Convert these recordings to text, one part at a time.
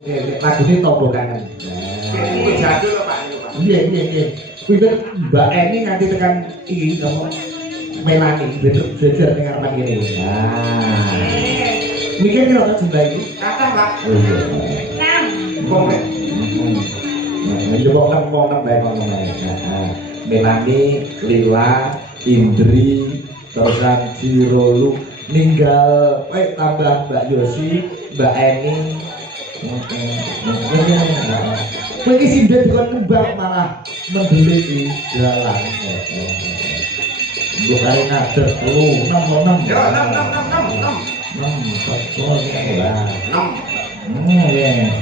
Lagu ini Tombo Kangen. Ini jadul Pak. Iya. Kuwi Mbak Eni nganti tekan iki apa Melani belajar ning arepan kene. Nah. Mikir kira tak jumlah iki? Kata Pak. Oh iya. 6. Wong nek. Ya mau nang bae ngono bae. Melani, Lila, Indri, terusan Jirolu ninggal tambah Mbak Yosi, Mbak Eni. Kowe iki sindhet dikon kembang malah mendelik di dalan. Mbok karo ngader 6. Ya 6.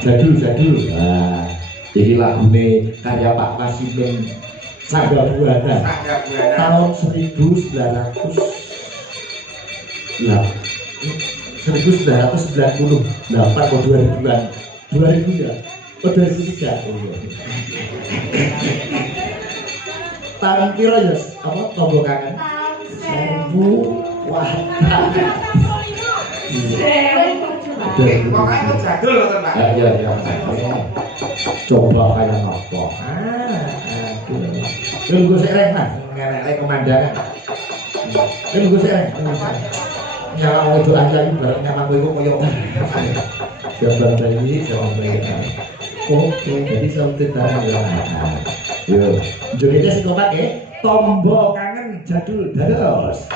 6. Jadul. Nah, jadi lagune karya Pak Masimin Sangga Buana tahun 1900 1998 atau 2000-an 2000 ya? Oh 2003 tahun kira ya apa Tombo Kangen? 1000 wah Pokoknya itu jadul loh Pak. ya coba kayak apa nunggu sereng mas ngerek komandangan nunggu sereng nyala itu aja bareng nyala itu koyok jawaban bayi oke jadi sampai tahu ya yuk jogetnya si kotak ya Tombo Kangen jadul dados.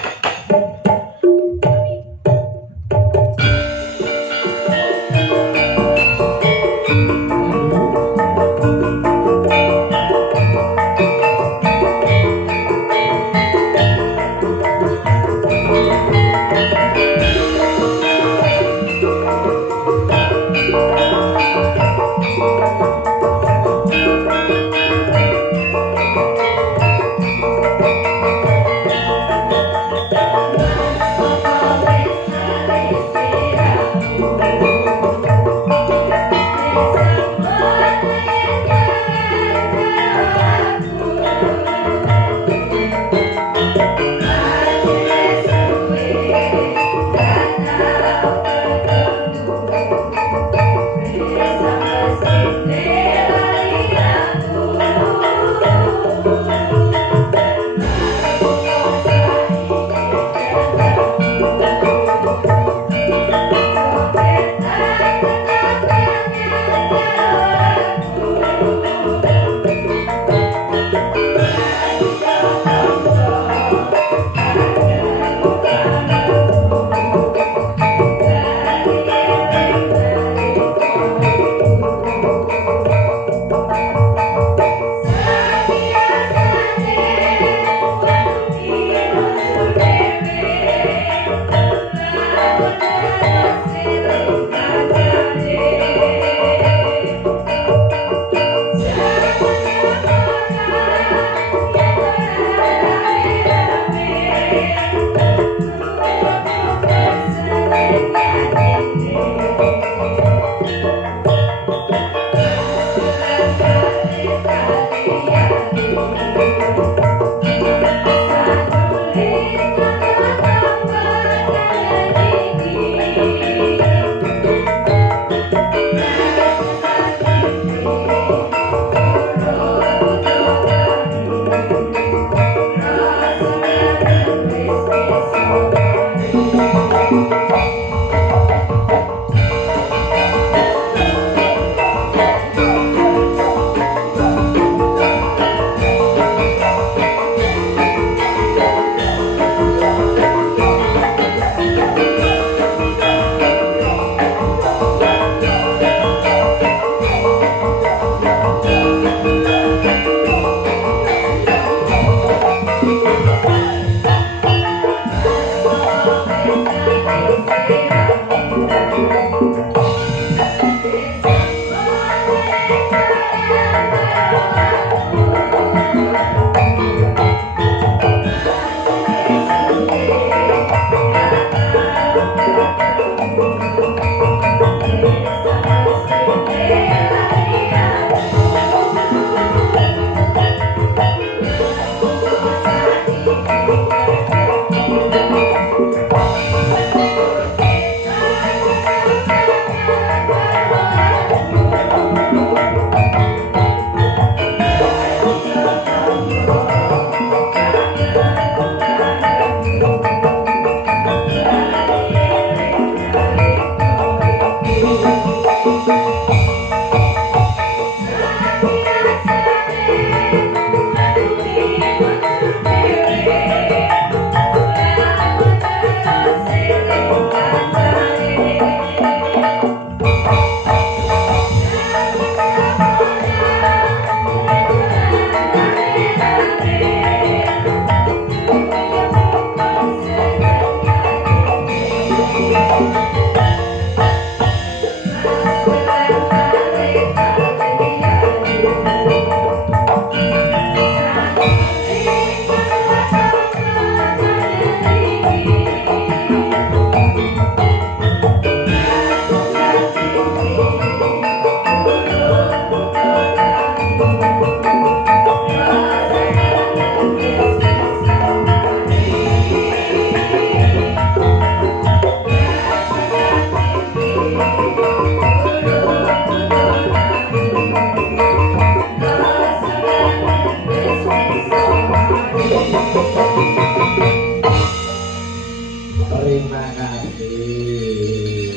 Terima kasih.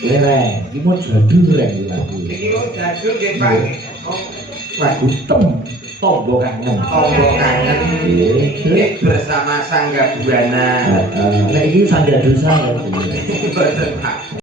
Lereng, ini mau jadul lagi lagu. Iki kok jadul nggih, Pak. Lagu Tombo Kangen. Tombo kangen. Nggih bersama Sangga Buana. Nah, ini Sangga Dosa ya. Mboten, Pak.